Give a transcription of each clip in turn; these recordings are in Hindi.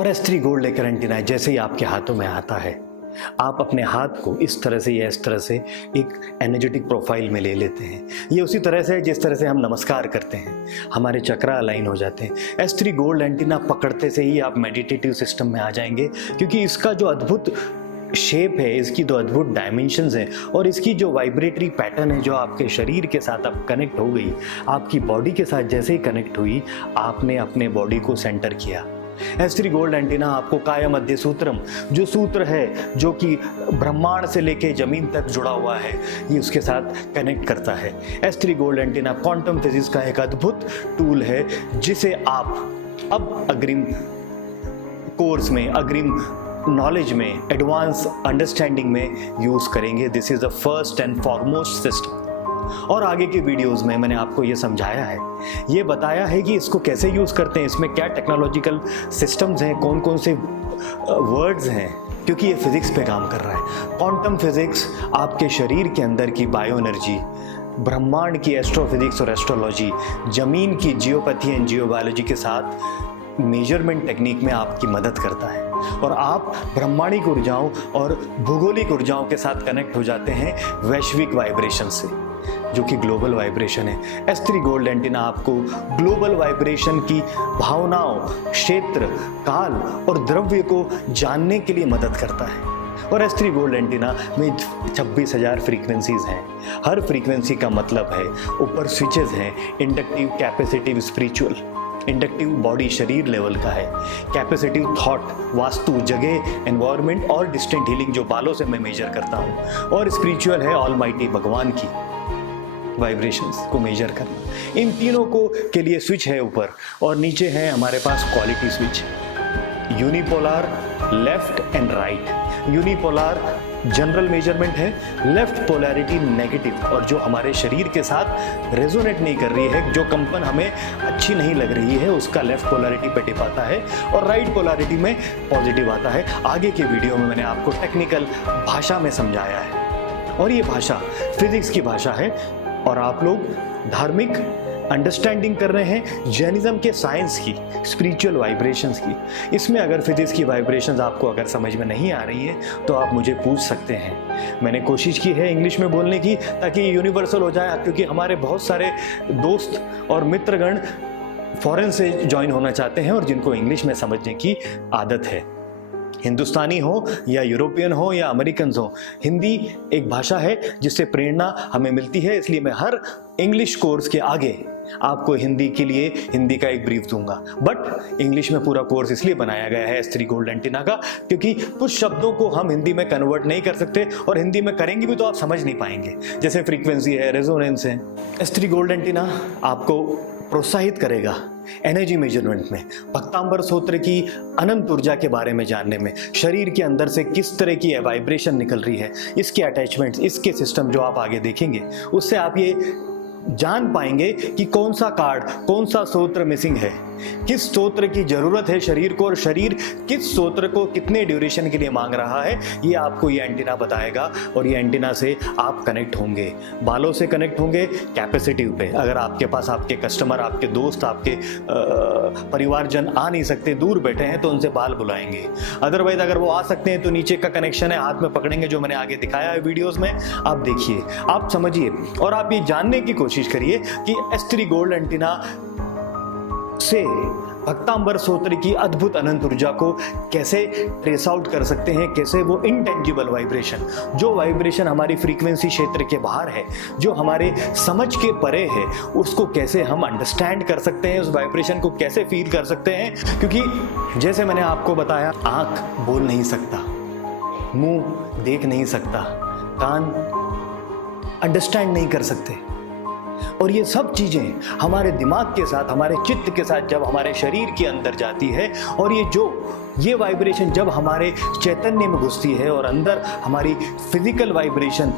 और S3 गोल्ड लेकर एंटीना जैसे ही आपके हाथों में आता है, आप अपने हाथ को इस तरह से या इस तरह से एक एनर्जेटिक प्रोफाइल में ले लेते हैं। ये उसी तरह से जिस तरह से हम नमस्कार करते हैं, हमारे चक्रा अलाइन हो जाते हैं। S3 गोल्ड एंटीना पकड़ते से ही आप मेडिटेटिव सिस्टम में आ जाएंगे, क्योंकि इसका जो अद्भुत शेप है, इसकी जो अद्भुत डायमेंशंस हैं और इसकी जो वाइब्रेटरी पैटर्न है जो आपके शरीर के साथ अब कनेक्ट हो गई, आपकी बॉडी के साथ जैसे ही कनेक्ट हुई, आपने अपने बॉडी को सेंटर किया। S3 गोल्ड एंटीना आपको काया मध्य सूत्रम, जो सूत्र है जो कि ब्रह्मांड से लेके जमीन तक जुड़ा हुआ है, ये उसके साथ कनेक्ट करता है। S3 gold antenna quantum physics का एक अद्भुत टूल है, जिसे आप अब अग्रिम कोर्स में, अग्रिम नॉलेज में, एडवांस अंडरस्टैंडिंग में यूज करेंगे। This is the first and foremost system. और आगे के वीडियोस में मैंने आपको ये समझाया है, ये बताया है कि इसको कैसे यूज करते हैं, इसमें क्या टेक्नोलॉजिकल सिस्टम्स हैं, कौन कौन से वर्ड्स हैं, क्योंकि ये फिजिक्स पे काम कर रहा है। क्वांटम फिजिक्स आपके शरीर के अंदर की बायो एनर्जी, ब्रह्मांड की एस्ट्रोफिजिक्स और एस्ट्रोलॉजी, जमीन की जियोपैथी एंड जियोबायोलॉजी के साथ मेजरमेंट टेक्निक में आपकी मदद करता है और आप ब्रह्मांडिक ऊर्जाओं और भूगोलिक ऊर्जाओं के साथ कनेक्ट हो जाते हैं वैश्विक वाइब्रेशन से, जो कि ग्लोबल वाइब्रेशन है। S3 गोल्ड एंटीना आपको ग्लोबल वाइब्रेशन की भावनाओं, क्षेत्र, काल और द्रव्य को जानने के लिए मदद करता है। और S3 गोल्ड एंटीना में 26,000 फ्रीक्वेंसीज हैं। हर फ्रीक्वेंसी का मतलब है, ऊपर स्विचेस हैं, inductive, capacitive, spiritual. Inductive body शरीर लेवल का है, कैपेसिटिव थॉट, वास्तु, जगह, एनवायरनमेंट और डिस्टेंट हीलिंग जो बालों से मैं मेजर करता हूँ, और स्पिरिचुअल है ऑलमाइटी भगवान की वाइब्रेशंस को मेजर करना। इन तीनों को के लिए स्विच है ऊपर, और नीचे है हमारे पास quality switch, unipolar left and right. Unipolar general measurement है, लेफ्ट पोलैरिटी नेगेटिव, और जो हमारे शरीर के साथ रेजोनेट नहीं कर रही है, जो कंपन हमें अच्छी नहीं लग रही है, उसका लेफ्ट पोलैरिटी पे टिप आता है, और राइट पोलैरिटी में पॉजिटिव आता है। आगे के वीडियो में मैंने आपको टेक्निकल भाषा में समझाया है, और ये भाषा फिजिक्स की भाषा है, और आप लोग धार्मिक अंडरस्टैंडिंग कर रहे हैं जैनिज्म के साइंस की, स्पिरिचुअल वाइब्रेशंस की। इसमें अगर फिजिक्स की वाइब्रेशंस आपको अगर समझ में नहीं आ रही है तो आप मुझे पूछ सकते हैं। मैंने कोशिश की है इंग्लिश में बोलने की, ताकि ये यूनिवर्सल हो जाए, क्योंकि हमारे बहुत सारे दोस्त और मित्रगण फॉरेन से ज्वाइन होना चाहते हैं और जिनको इंग्लिश में समझने की आदत है। हिंदुस्तानी हो या यूरोपियन हो या अमेरिकन हो, हिंदी एक भाषा है जिससे प्रेरणा हमें मिलती है। इसलिए मैं हर इंग्लिश कोर्स के आगे आपको हिंदी के लिए हिंदी का एक ब्रीफ दूंगा, बट इंग्लिश में पूरा कोर्स इसलिए बनाया गया है S3 गोल्ड एंटीना का, क्योंकि कुछ शब्दों को हम हिंदी में कन्वर्ट नहीं कर सकते, और हिंदी में करेंगे भी तो आप समझ नहीं पाएंगे, जैसे फ्रीक्वेंसी है, रेजोनेंस है। S3 गोल्ड एंटीना आपको प्रोत्साहित करेगा एनर्जी मेजरमेंट में, भक्तांबर सूत्र की अनंत ऊर्जा के बारे में जानने में, शरीर के अंदर से किस तरह की वाइब्रेशन निकल रही है, इसके अटैचमेंट्स, इसके सिस्टम जो आप आगे देखेंगे, उससे आप ये जान पाएंगे कि कौन सा कार्ड, कौन सा सूत्र मिसिंग है, किस सूत्र की जरूरत है शरीर को, और शरीर किस सूत्र को कितने ड्यूरेशन के लिए मांग रहा है, ये आपको ये एंटीना बताएगा। और ये एंटीना से आप कनेक्ट होंगे, बालों से कनेक्ट होंगे कैपेसिटिव पे। अगर आपके पास आपके कस्टमर, आपके दोस्त, आपके परिवारजन आ नहीं सकते, दूर बैठे हैं, तो उनसे बाल बुलाएंगे। अदरवाइज अगर वो आ सकते हैं तो नीचे का कनेक्शन है, हाथ में पकड़ेंगे, जो मैंने आगे दिखाया है वीडियोस में, आप देखिए, आप समझिए, और आप ये जानने की कोशिश करिए कि S3 गोल्ड एंटीना से भक्तांबर सूत्र की अद्भुत अनंत ऊर्जा को कैसे ट्रेस आउट कर सकते हैं, कैसे वो इनटेंजिबल वाइब्रेशन, जो वाइब्रेशन हमारी फ्रीक्वेंसी क्षेत्र के बाहर है, जो हमारे समझ के परे है, उसको कैसे हम अंडरस्टैंड कर सकते हैं, उस वाइब्रेशन को कैसे फील कर सकते हैं। क्योंकि जैसे मैंने आपको बताया, आंख बोल नहीं सकता, मुंह देख नहीं सकता, कान अंडरस्टैंड नहीं कर सकते, और ये सब चीजें हमारे दिमाग के साथ, हमारे चित्त के साथ जब हमारे शरीर के अंदर जाती है, और ये वाइब्रेशन जब हमारे चैतन्य में घुसती है और अंदर हमारी फिजिकल वाइब्रेशन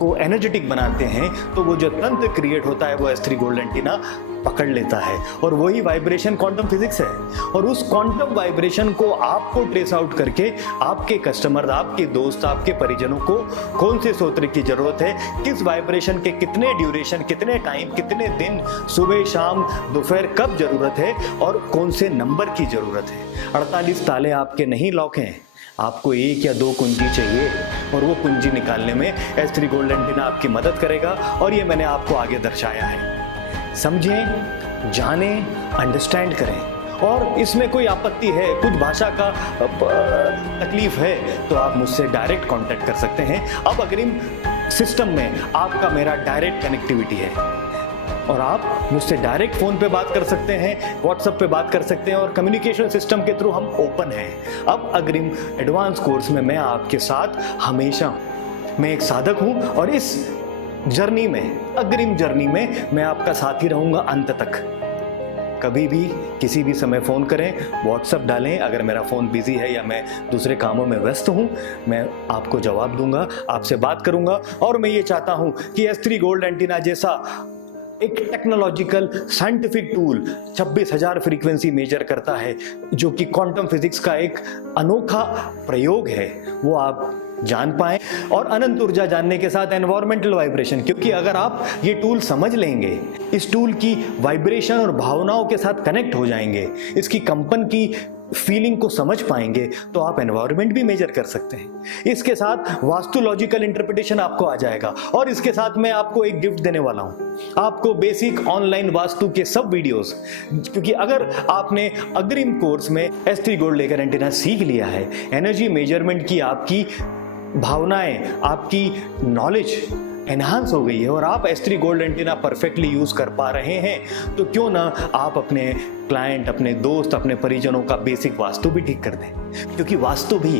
को एनर्जेटिक बनाते हैं तो वो जो तंत्र क्रिएट होता है वो S3 गोल्ड एंटीना पकड़ लेता है, और वही वाइब्रेशन क्वांटम फिजिक्स है। और उस क्वांटम वाइब्रेशन को आपको ट्रेस आउट करके आपके कस्टमर, आपके दोस्त, आपके परिजनों को कौन से सूत्र की जरूरत है, किस वाइब्रेशन के कितने ड्यूरेशन, कितने टाइम, कितने दिन, सुबह शाम दोपहर कब जरूरत है और कौन से नंबर की जरूरत है। 48 ताले आपके नहीं लॉक हैं, आपको 1 या 2 कुंजी चाहिए, और वो कुंजी निकालने में S3 गोल्ड एंटीना आपकी मदद करेगा। और ये मैंने आपको आगे दर्शाया है। समझें, जानें, अंडरस्टैंड करें। और इसमें कोई आपत्ति है, कुछ भाषा का तकलीफ है, तो आप मुझसे डायरेक्ट कांटेक्ट कर सकते हैं। अब अग्रिम सिस्टम में आपका मेरा डायरेक्ट कनेक्टिविटी है, और आप मुझसे डायरेक्ट फ़ोन पे बात कर सकते हैं, व्हाट्सएप पे बात कर सकते हैं, और कम्युनिकेशन सिस्टम के थ्रू हम ओपन हैं। अब अग्रिम एडवांस कोर्स में मैं आपके साथ हमेशा, मैं एक साधक हूं, और इस जर्नी में, अग्रिम जर्नी में मैं आपका साथी रहूंगा अंत तक। कभी भी किसी भी समय फ़ोन करें, व्हाट्सएप डालें। अगर मेरा फ़ोन बिजी है या मैं दूसरे कामों में व्यस्त हूं, मैं आपको जवाब दूंगा, आपसे बात करूंगा। और मैं ये चाहता हूं कि S3 गोल्ड एंटीना जैसा एक technological scientific tool 26,000 frequency measure करता है, जो कि क्वांटम फिजिक्स का एक अनोखा प्रयोग है, वो आप जान पाएं। और अनंत ऊर्जा जानने के साथ एनवायरमेंटल वाइब्रेशन, क्योंकि अगर आप ये टूल समझ लेंगे, इस टूल की वाइब्रेशन और भावनाओं के साथ कनेक्ट हो जाएंगे, इसकी कंपन की फीलिंग को समझ पाएंगे, तो आप एनवायरनमेंट भी मेजर कर सकते हैं। इसके साथ वास्तुलॉजिकल इंटरप्रिटेशन आपको आ जाएगा। और इसके साथ मैं आपको एक गिफ्ट देने वाला हूं, आपको बेसिक ऑनलाइन वास्तु के सब वीडियोस, क्योंकि अगर आपने अग्रिम कोर्स में S3 गोल्ड लेकर एंटीना सीख लिया है, एनर्जी मेजरमेंट की आपकी भावनाएं, आपकी नॉलेज एनहांस हो गई है, और आप S3 gold antenna perfectly use कर पा रहे हैं, तो क्यों ना आप अपने क्लाइंट, अपने दोस्त, अपने परिजनों का बेसिक वास्तु भी ठीक कर दें। क्योंकि वास्तु भी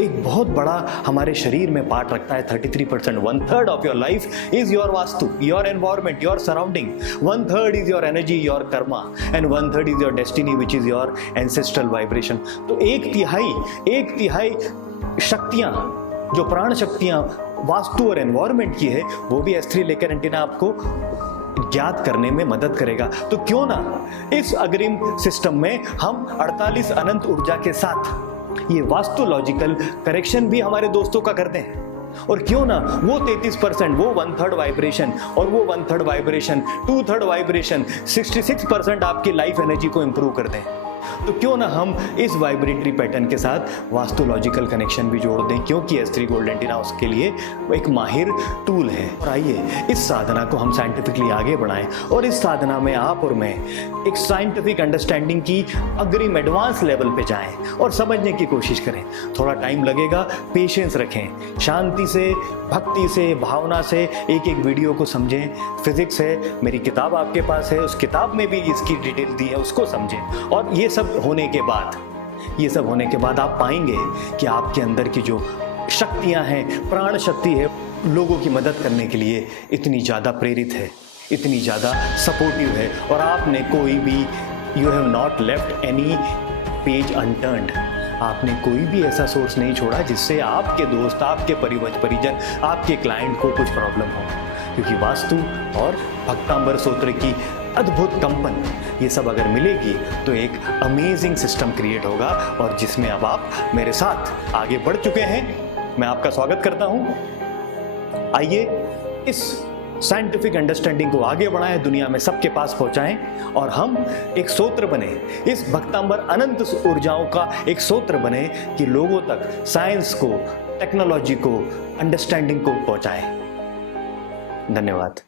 एक बहुत बड़ा हमारे शरीर में पार्ट रखता है। 33%, 1/3 of your life is your vastu, your environment, your surrounding. 1/3 is your energy, your Karma, and 1/3 is your destiny, which is your ancestral vibration. तो एक तिहाई शक्तियां, जो प्राण शक्तियां वास्तु और एनवायरमेंट की है, वो भी S3 लेकर एंटीना आपको ज्ञात करने में मदद करेगा। तो क्यों ना इस अग्रिम सिस्टम में हम 48 अनंत ऊर्जा के साथ ये वास्तुलॉजिकल करेक्शन भी हमारे दोस्तों का करते हैं। और क्यों ना वो 33%, वो 1/3 वाइब्रेशन, और वो 1/3 वाइब्रेशन, 2/3 वाइब्रेशन, 66% आपकी लाइफ एनर्जी को इंप्रूव कर दें। तो क्यों ना हम इस वाइब्रेटरी पैटर्न के साथ वास्तुलॉजिकल कनेक्शन भी जोड़ दें, क्योंकि S3 गोल्ड एंटीना उसके लिए एक माहिर टूल है। और आइए इस साधना को हम साइंटिफिकली आगे बढ़ाएं, और इस साधना में आप और मैं एक साइंटिफिक अंडरस्टैंडिंग की अग्रिम एडवांस लेवल पे जाएं और समझने की कोशिश करें। थोड़ा टाइम लगेगा, पेशेंस रखें, शांति से, भक्ति से, भावना से एक एक वीडियो को समझें। फिजिक्स है, मेरी किताब आपके पास है, उस किताब में भी इसकी डिटेल दी है, उसको समझें। और ये सब होने के बाद आप पाएंगे कि आपके अंदर की जो शक्तियां हैं, प्राण शक्ति है, लोगों की मदद करने के लिए इतनी ज़्यादा प्रेरित है, इतनी ज़्यादा सपोर्टिव है। और आपने कोई भी, you have not left any page unturned, आपने कोई भी ऐसा सोर्स नहीं छोड़ा जिससे आपके दोस्त, आपके परिजन, आपके क्लाइंट को कुछ प्रॉब्लम हो। क्योंकि वास्तु और भक्तांबर सूत्र की अद्भुत कंपन, ये सब अगर मिलेगी तो एक अमेजिंग सिस्टम क्रिएट होगा, और जिसमें अब आप मेरे साथ आगे बढ़ चुके हैं। मैं आपका स्वागत करता हूं। आइए इस साइंटिफिक अंडरस्टैंडिंग को आगे बढ़ाएं, दुनिया में सबके पास पहुंचाएं, और हम एक सूत्र बने, इस भक्तांबर अनंत ऊर्जाओं का एक सूत्र बने कि लोगों तक साइंस को, टेक्नोलॉजी को, अंडरस्टैंडिंग को पहुंचाएं। धन्यवाद।